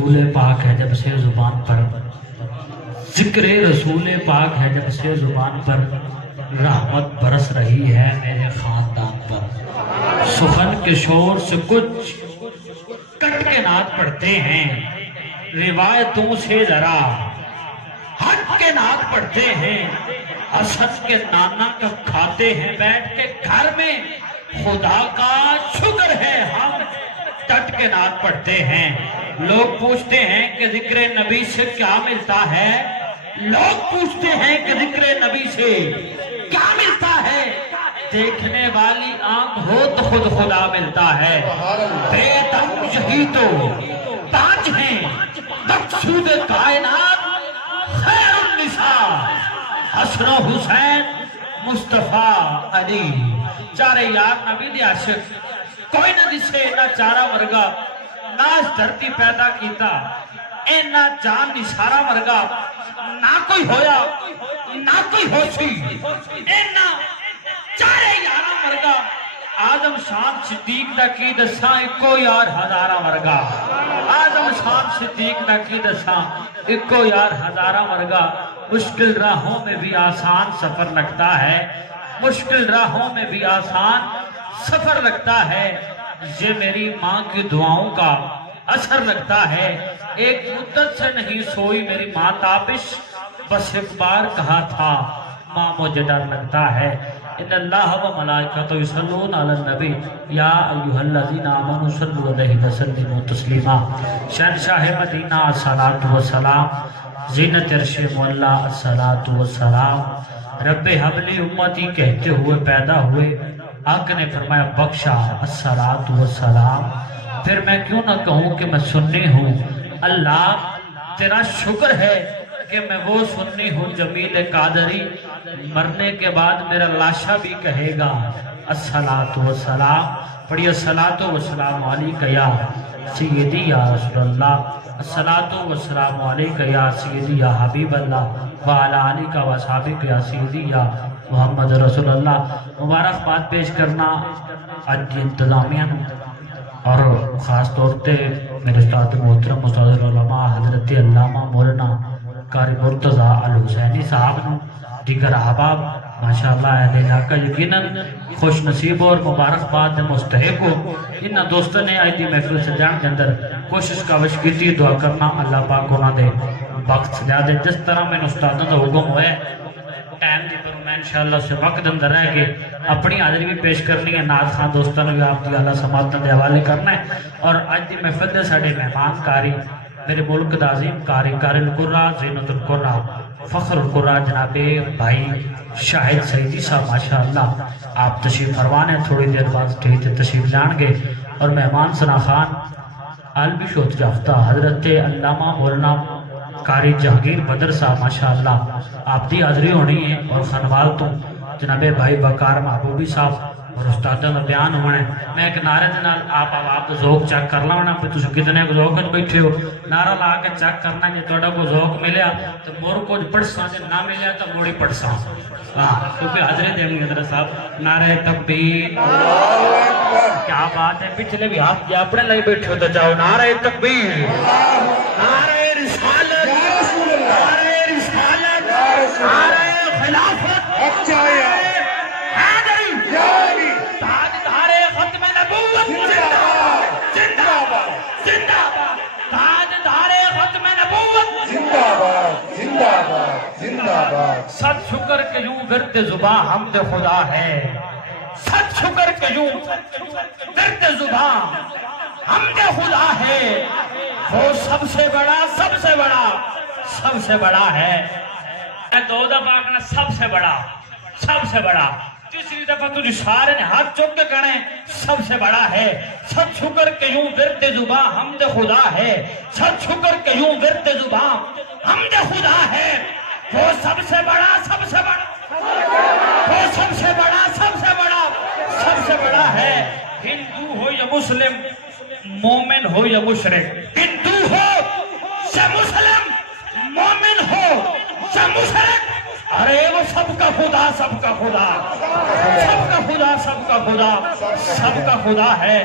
رسول پاک ہے جب سے زبان پر، ذکر رسول پاک ہے جب سے زبان پر، رحمت برس رہی ہے میرے خاندان پر۔ سخن کے شور سے کچھ کٹ کے نعت پڑھتے ہیں، روایتوں سے ذرا ہٹ کے نعت پڑھتے ہیں، اسد کے نانا کا کھاتے ہیں بیٹھ کے گھر میں، خدا کا شکر ہے ہم ٹٹ کے نعت پڑھتے ہیں۔ لوگ پوچھتے ہیں کہ ذکر نبی سے کیا ملتا ہے، لوگ پوچھتے ہیں کہ ذکر نبی سے کیا ملتا ہے، دیکھنے والی آنکھ ہو تو خود خدا ملتا ہے۔ بے دم یہی تو تاج ہیں مقصود کائنات، خیر النساء حسن و حسین مصطفیٰ علی۔ چارے یار نبی دی عاشق کوئی نہ دسے نہ چارہ ورگا، نہ اس دھرتی پیدا کیتا اے نہ جان نثارا ورگا، نہ کوئی ہویا نہ کوئی ہوشی اے نہ چارے یارہ ورگا۔ آدم شان صدیق دا کی دساں اکو یار ہزارہ ورگا، آدم شان صدیق دا کی دساں اکو یار ہزارہ ورگا۔ مشکل راہوں میں بھی آسان سفر لگتا ہے، مشکل راہوں میں بھی آسان سفر لگتا ہے، یہ میری ماں کی دعاؤں کا اثر لگتا ہے۔ ایک مدت سے نہیں سوئی میری ماں تابش، بس ایک بار کہا تھا ماں مجھے ڈر لگتا ہے۔ ان اللہ و ملائکۃ یصلون علی النبی یا ایھا الذین آمنوا صلوا علیہ وسلموا تسلیما۔ شہنشاہ مدینہ الصلاۃ والسلام، زینت عرش مولا الصلاۃ والسلام، رب حب لی امتی کہتے ہوئے پیدا ہوئے، آقا نے فرمایا بخشا الصلاۃ والسلام۔ پھر میں کیوں نہ کہوں کہ میں سنی ہوں، اللہ تیرا شکر ہے کہ میں وہ سنی ہوں۔ جمیل قادری مرنے کے بعد میرا لاشا بھی کہے گا الصلاۃ والسلام۔ پڑھیے الصلاۃ والسلام علیکہ یا سیدی یا رسول اللہ، الصلاۃ والسلام علیکہ یا سیدی یا حبیب اللہ، وعلی آلکہ و اصحابکہ یا سیدی یا محمد رسول اللہ۔ مبارکباد پیش کرنا آج کی انتظامیہ اور خاص طور پہ میرے استاد محترم استاد العلماء حضرت علامہ مولانا قاری مرتضیٰ الحسینی صاحب نے، دیگر احباب ماشاءاللہ اہل علاقہ یقیناً خوش نصیب اور مبارکباد مستحق ہو۔ ان دوستوں نے آج دی محفل سجان کے اندر کوشش کاوش کی تھی، دعا کرنا اللہ پاک انہوں نے وقت سجا دے جس طرح میں استادوں کا حکم ہوئے ٹائم دی پر میں انشاءاللہ سے وقت اندر رہ کے اپنی حاضری بھی پیش کرنی ہے، نعت خان دوستوں نے بھی آپ کی اعلیٰ سماعتوں کے حوالے کرنا ہے۔ اور آج دی محفل دے ساڈے مہمان کاری میرے ملک دا عظیم کاری القرآن زینت القرآن فخر القرآن جناب بھائی شاہد سعیدی صاحب ماشاءاللہ آپ تشریف فرمانے، تھوڑی دیر بعد سٹیج تے تشریف لان گے۔ اور مہمان ثنا خان عالمی شہرت یافتہ حضرت علامہ مولانا قاری جہانگیر بدر صاحب ماشاءاللہ آپ دی حاضری ہونی ہے۔ اور خنوال تو جناب بھائی وقار محبوبی صاحب اور استادوں کا بیان ہونا ہے۔ میں ایک نعرے دنال آپ ذوق چیک کر لینا پہ تسی کتنے کو ذوق بیٹھے ہو، نعرہ لا کے چیک کرنا جی تھوڑا کو ذوق ملیا تو مور کچھ پڑھساں، جی نہ ملیا تو موڑی پڑھساں، کیونکہ حضرت دینی حضرت صاحب نعرہ تکبیر، کیا بات ہے، پچھلے بھی ہاتھ جی اپنے لئے بیٹھے ہو تو جاؤ نعرہ تکبیر، نعرہ رسالت، نعرہ رسالت، نعرہ خلافت، ست شکر کے یوں ورد زباں حمد خدا ہے، ست شکر کے یوں ورد زباں حمد خدا ہے، وہ سب سے بڑا سب سے بڑا سب سے بڑا ہے۔ دو دفعہ کہنا سب سے بڑا سب سے بڑا، تیسری دفعہ تجھے سارے نے ہاتھ چوک کے کہنا ہے سب سے بڑا ہے۔ ست شکر کے یوں ورد زباں حمد خدا ہے، ست شکر کے یوں ورد زباں حمد خدا ہے، وہ سب سے بڑا سب سے بڑا وہ سب سے بڑا سب سے بڑا سب سے بڑا ہے۔ ہندو ہو یا مسلم، مومن ہو یا مشرک، ہندو ہو یا مسلم، مومن ہو یا مشرک، ارے وہ سب کا خدا سب کا خدا سب کا خدا سب کا خدا سب کا خدا ہے۔